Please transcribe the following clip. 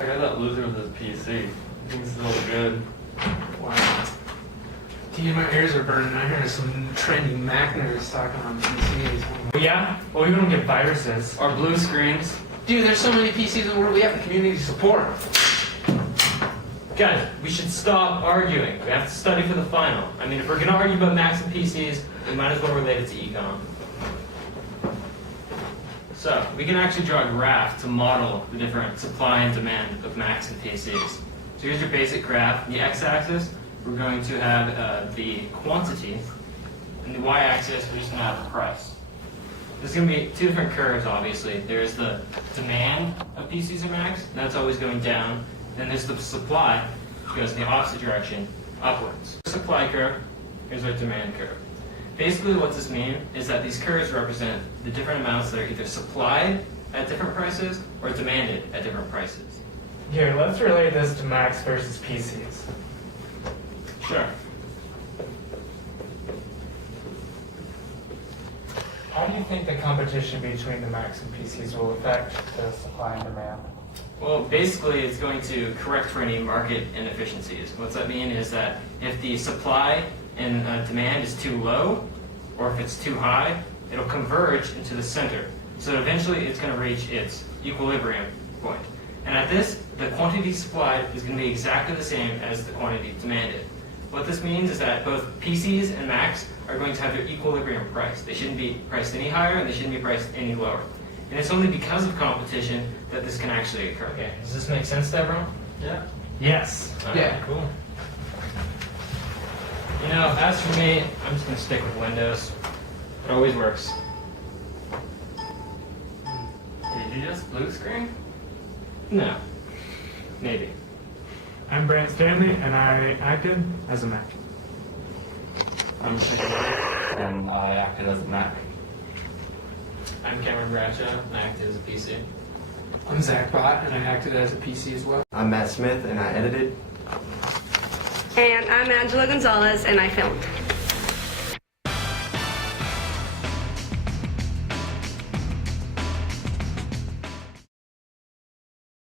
I got that loser with his PC. Things so good. Wow. Dude, my ears are burning. I hear some trendy Mac nerds talking on PCs. Yeah? Well, we don't get viruses. Our blue screens. Dude, there's so many PCs in the world. We have the community support. Guys, we should stop arguing. We have to study for the final. I mean, if we're going to argue about Macs and PCs, we might as well relate it to econ. So, we can actually draw a graph to model the different supply and demand of Macs and PCs. So here's your basic graph. The x-axis, we're going to have the quantity, and the y-axis, we're just going to have the price. There's going to be two different curves, obviously. There's the demand of PCs and Macs, that's always going down. Then there's the supply, which goes in the opposite direction, upwards. Supply curve, here's our demand curve. Basically what this means is that these curves represent the different amounts that are either supplied at different prices or demanded at different prices. Here, let's relate this to Macs versus PCs. Sure. How do you think the competition between the Macs and PCs will affect the supply and demand? Well, basically it's going to correct for any market inefficiencies. What's that mean is that if the supply and demand is too low, or if it's too high, it'll converge into the center. So eventually it's going to reach its equilibrium point. And at this, the quantity supplied is going to be exactly the same as the quantity demanded. What this means is that both PCs and Macs are going to have their equilibrium price. They shouldn't be priced any higher and they shouldn't be priced any lower. And it's only because of competition that this can actually occur. Okay, does this make sense to everyone? Yeah. Yes. Yeah. Cool. You know, as for me, I'm just going to stick with Windows. It always works. Did you just blue screen? No. Maybe. I'm Brant Stanley, and I acted as a Mac. I'm Shane Winik, and I acted as a Mac. I'm Bradshaw, and I acted as a PC. I'm Zach Bott, and I acted as a PC as well. I'm Matt Smith, and I edited. And I'm Gonzalez, and I filmed.